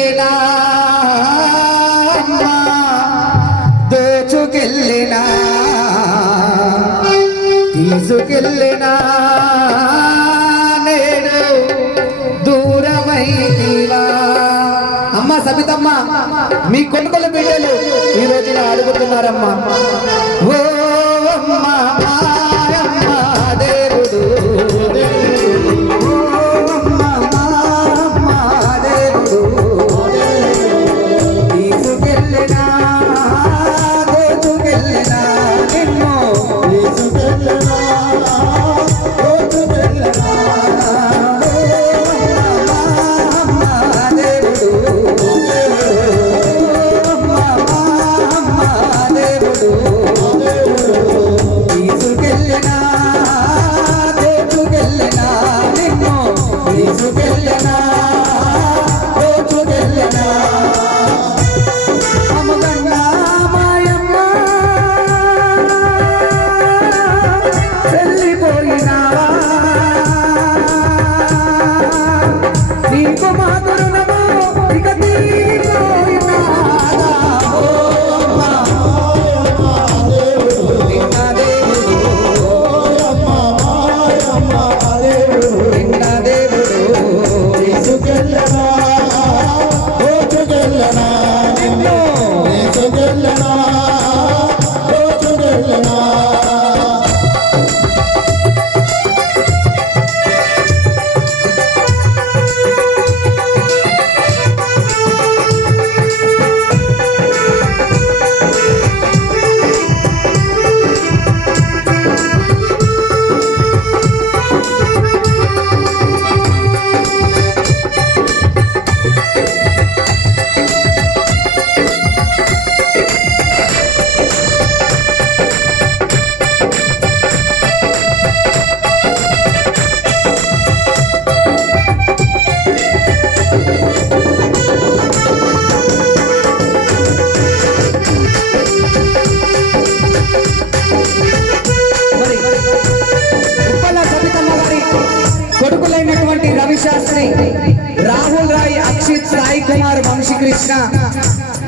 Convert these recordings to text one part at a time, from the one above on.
దోచుకెళ్ళినా అమ్మా, దోచుకెళ్ళినా తీసుకెళ్ళినా నేడు దూరమైనవా అమ్మ సబితమ్మ మీ కొనుగోలు బిడ్డలు ఈ రోజున అడుగుతున్నారమ్మా. ఓ అమ్మా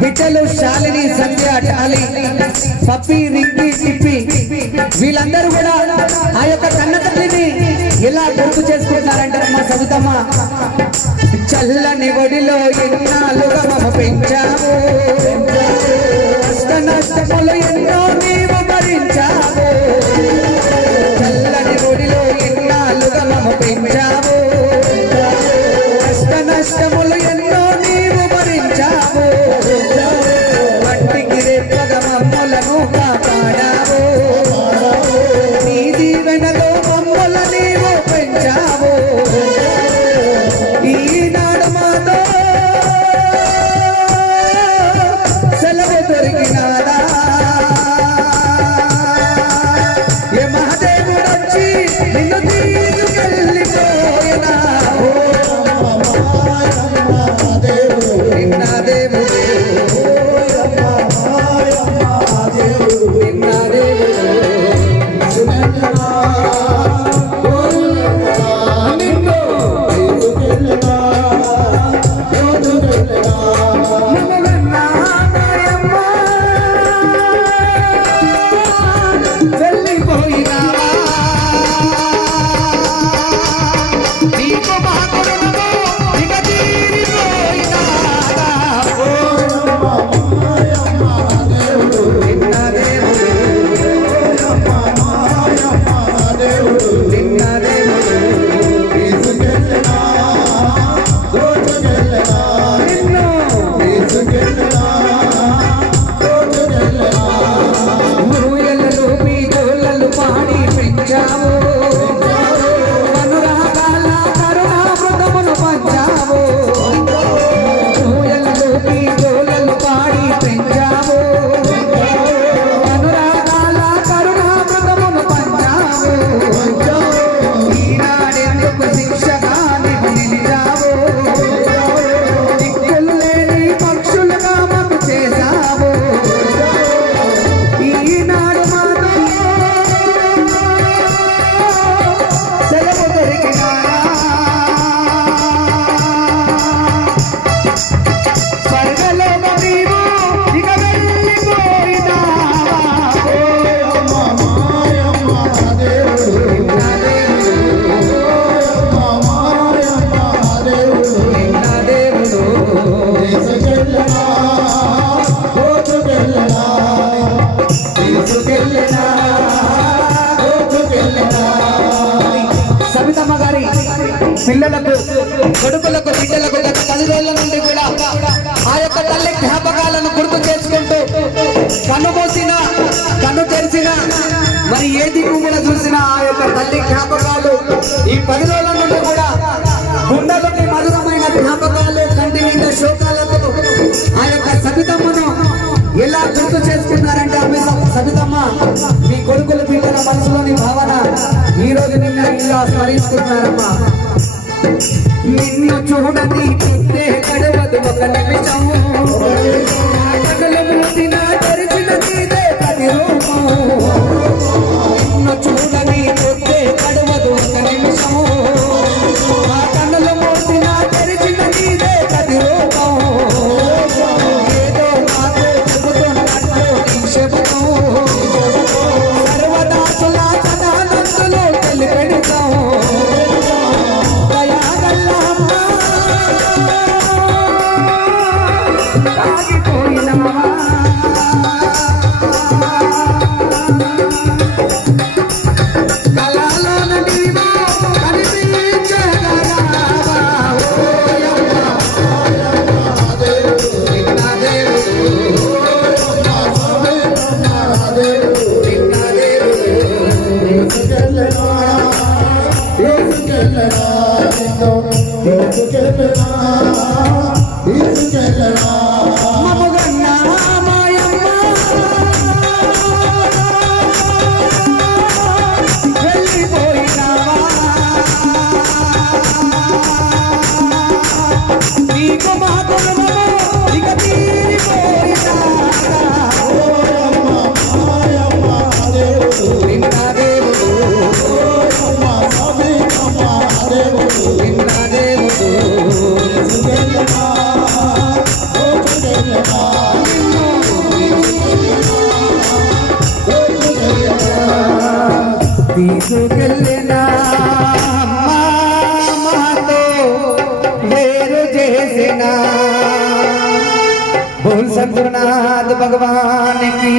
బిడ్డలు శాలిని సంధ్య టాలి పప్పి రింకి టిప్పి వీళ్ళందరూ కూడా ఆ యొక్క కన్న తల్లిని ఎలా గుర్తు చేసుకుంటారంటే మా సబితమ్మ చల్లని ఒడిలో ఎన్నాళ్ళుగా మమ పెంచాము పిల్లలకు కొడుకులకు బిడ్డలకు గత పది నుండి కూడా ఆ యొక్క తల్లి జ్ఞాపకాలను గుర్తు చేసుకుంటూ కన్ను మూసిన కన్ను తెరిచిన మరి ఏ దిక్కు కూడా చూసిన ఆ యొక్క తల్లి జ్ఞాపకాలు ఈ పది రోజుల నుండి కూడా గుండెలోని మధురమైన జ్ఞాపకాలు కంటి నిండా శోకాలతో ఆ యొక్క సబితమ్మను ఎలా గుర్తు చేసుకున్నారంటే ఆమె సబితమ్మ సవితమ్మ మీ కొడుకుల బిడ్డల మనసులోని భావన ఈ రోజు నిన్న ఇలా స్మరించుకుంటున్నారమ్మా నిన్ను చూడని పుట్టే గడవదు ఒక నిమిషం పగల మూసిన తెరిచిన నీదే ప్రతి రూపం తీసుకెళ్ళనా నిన్ను తీసుకెళ్ళనా తీసుకెళ్ళనా తీసుకెళ్ళిన మాతో వేరు చేసిన బోల్ సద్గురునాథ్ భగవాన్ కి